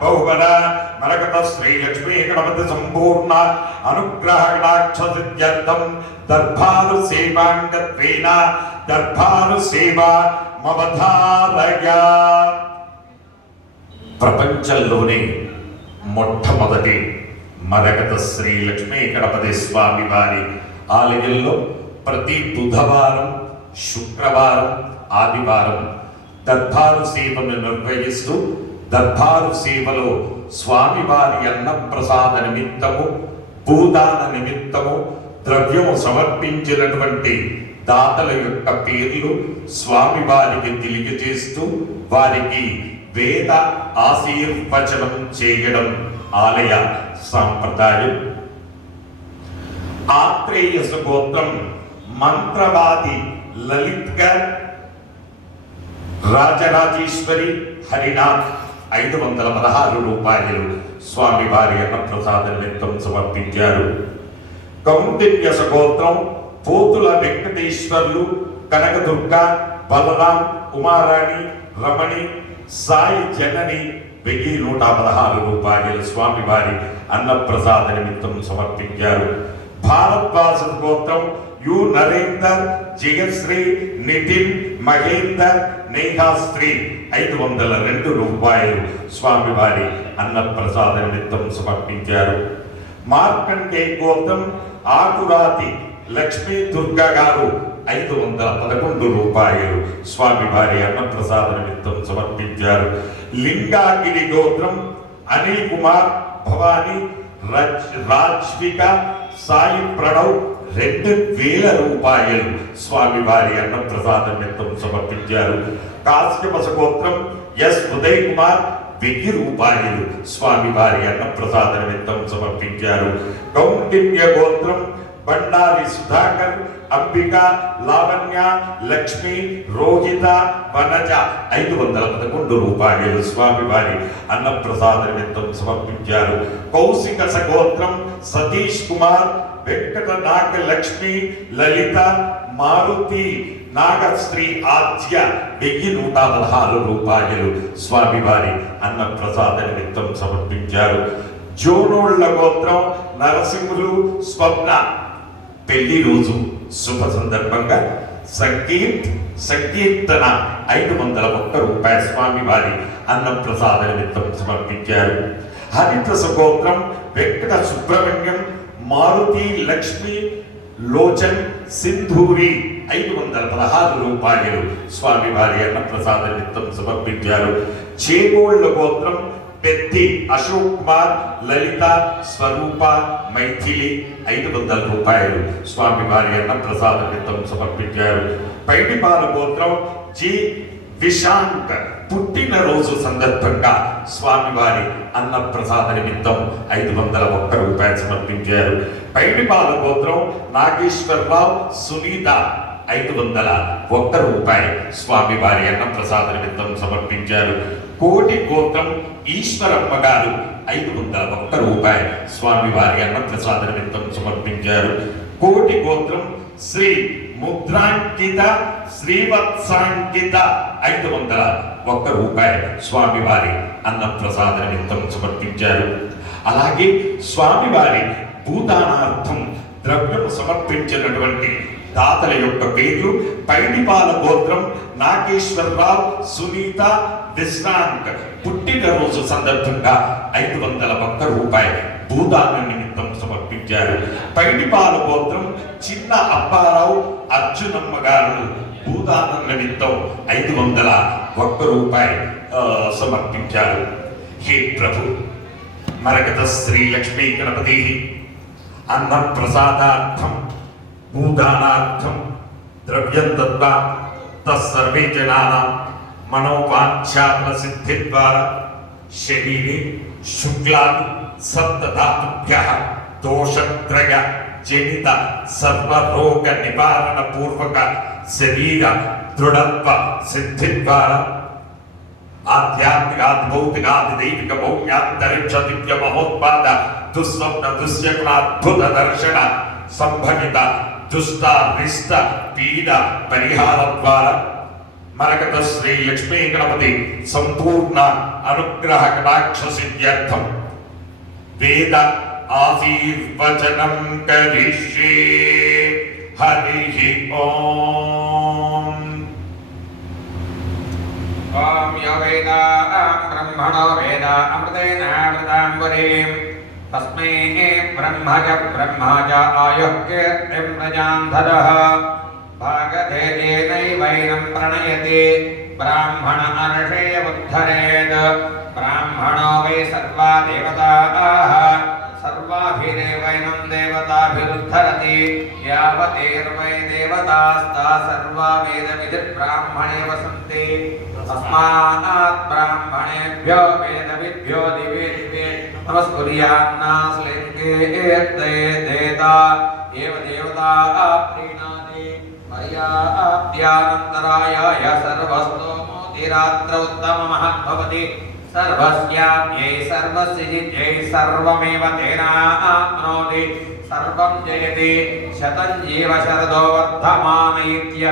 బహుబల మరకత శ్రీ లక్ష్మీ గణపతి సంపూర్ణ అనుగ్రహ కటాక్ష సిద్ధ్యర్థం దర్భాను సేవాంగత్వేన దర్భాను సేవా మవధారయ. ప్రపంచంలోనే మొట్టమొదటి మరకత శ్రీ లక్ష్మీ గణపతి స్వామి వారి ఆలయంలో ప్రతి బుధవారం, శుక్రవారం, ఆదివారం దర్బారు సేవను నిర్వహిస్తూ దర్బారు సేవలో స్వామివారి అన్నప్రసాద నిమిత్తము, భూదాన నిమిత్తము ద్రవ్యము సమర్పించినటువంటి దాతల యొక్క పేర్లు స్వామివారికి తెలియజేస్తూ వారికి వేద ఆశీర్వచనం చేయడం ఆలయ సాంప్రదాయం. ఆత్రేయస గోత్రం మంత్రవాది లలిత్గర్ రాజరాజేశ్వరి హరినాథ్ 516 రూపాయలు స్వామివారి అన్నప్రసాద నిమిత్తం సమర్పించారు. కౌండిన్యస గోత్రం పోతుల వెంకటేశ్వర్లు కనకదుర్గ బలరాం ఉమారాణి రమణి సాయి జనని 1116 రూపాయలు స్వామివారి అన్నప్రసాద నిమిత్తం సమర్పించారు. భారద్వాజ గోత్రం యు నరేందర్ జయశ్రీ నితిన్ మహేందర్ నేహాశ్రీ 502 రూపాయలు స్వామివారి అన్నప్రసాద నిమిత్తం సమర్పించారు. మార్కండే గోత్రం ఆకురాతి లక్ష్మీ దుర్గ గారు 511 రూపాయలు స్వామివారి అన్నప్రసాద నిమిత్తం సమర్పించారు. లింగాగిరి గోత్రం అనిల్ కుమార్ భవానీ రాజ్విక సాయి ప్రణవ్ 2000 రూపాయలు స్వామివారి అన్నప్రసాద నిమిత్తం సమర్పించారు. కాశ్యపస గోత్రం ఎస్ ఉదయ్ కుమార్ 1000 రూపాయలు స్వామివారి అన్నప్రసాద నిమిత్తం సమర్పించారు. కౌండిన్య గోత్రం బండారి సుధాకర్ అంబిక లావణ్య లక్ష్మి రోహిత వనజ 511 రూపాయలు స్వామివారి అన్నప్రసాద నిమిత్తం సమర్పించారు. కౌశిక సగోత్రం సతీష్ కుమార్ వెంకట నాగ లక్ష్మి లలిత మారుతి నాగశ్రీ ఆద్య 1116 రూపాయలు స్వామివారి అన్నప్రసాద నిమిత్తం సమర్పించారు. జోనోళ్ల గోత్రం నరసింహులు స్వప్న పెళ్లి రోజు శుభ సందర్భంగా సంకీర్తన 501 రూపాయలు స్వామివారి అన్నప్రసాద నిమిత్తం సమర్పించారు. హరిత గోత్రం వెంకట సుబ్రహ్మణ్యం మారుతి లక్ష్మి లోచన్ సింధూరి 516 రూపాయలు స్వామివారి అన్నప్రసాద నిమిత్తం సమర్పించారు. చేగోళ్ల గోత్రం పెద్ది అశోక్ కుమార్ లలిత స్వరూప మైథిలి 500 రూపాయలు స్వామివారి అన్నప్రసాద నిమిత్తం సమర్పించారు. పైడిపాల గోత్రం జి విశాంత్ పుట్టినరోజు సందర్భంగా స్వామివారి అన్నప్రసాద నిమిత్తం 501 రూపాయలు సమర్పించారు. పైడిపాల గోత్రం నాగేశ్వరరావు సునీత 501 రూపాయలు స్వామివారి అన్నప్రసాద నిమిత్తం సమర్పించారు. కోటి గోత్రం ఈశ్వరమ్మ గారు 501 రూపాయలు స్వామివారి అన్నప్రసాద నిమిత్తం సమర్పించారు. కోటి గోత్రం శ్రీ ముద్రాంకిత శ్రీవత్సాంకిత 501 రూపాయలు స్వామివారి అన్నప్రసాద నిమిత్తం సమర్పించారు. అలాగే స్వామివారి భూదానార్థం ద్రవ్యము సమర్పించినటువంటి దాతల యొక్క పేర్లు పైడిపాల గోత్రం నాగేశ్వరరావు సునీత విశ్రాంత్ పుట్టినరోజు సందర్భంగా 501 రూపాయలు భూదాన నిమిత్తం సమర్పించారు. పైడిపాల గోత్రం చిన్న అప్పారావు అర్జునమ్మ గారు భూదానం నిమిత్తం 501 రూపాయలు సమర్పించారు. హే ప్రభు, మరకత శ్రీ లక్ష్మీ గణపతి అన్నప్రసాదార్థం భూదానార్థం ద్రవ్యం దత్వా తస్సర్వే జనానాం మనోవాంఛాత్మ సిద్ధి ద్వారా శరీరే శుక్లాని సప్తధాతుభ్యః దోషత్రయ జనిత సర్వరోగ నివారణ పూర్వక శరీర దృఢత్వ సిద్ధి ద్వారా ఆధ్యాత్మిక భౌతికాది దైవిక భౌమ్యాంతరిక్ష దివ్య మహోత్పాద దుస్వప్న దృశ్యకుల అద్భుత దర్శన సంభవిత దుష్ట రిష్ట పీడ పరిహార ద్వారా మరకత శ్రీ లక్ష్మీ గణపతి సంపూర్ణ అనుగ్రహ కటాక్ష సిద్ధ్యర్థం వేద ఆశీర్వచనం కరిష్యే. హరి ఓం. ఓం యో వేద బ్రహ్మణో వేద అమృతేన అమృతాంబరీం తస్మై బ్రహ్మజ బ్రహ్మజ ఆయుః కీర్తిం ప్రజాం దదః భాగధేయేనైవైనం ప్రణయతి బ్రాహ్మణ అర్షేయ ఉద్ధరేత్. బ్రాహ్మణో వై సర్వా దేవతాః సర్వాభిరేవైనం దేవతాభిరుద్ధరతి. యావతేర్వై దేవతాస్తా సర్వా వేదవిధి బ్రాహ్మణే వసంతి. తస్మాత్ బ్రాహ్మణేభ్యో వేదవిభ్యో దివే దివే నమస్కుర్యాన్నాస్లింగే దేతా ఏవ దేవతా ప్రీణాతి. మర్యాద్యానంతరాయ సర్వస్తోమోతిరాత్ర ఉత్తమః భవతి. సర్వస్యాప్యై సర్వస్య జిత్యై సర్వమేవ తేనాప్నోతి. సర్వం జయతి శతం జీవ శరదో వర్ధమాన ఇత్య.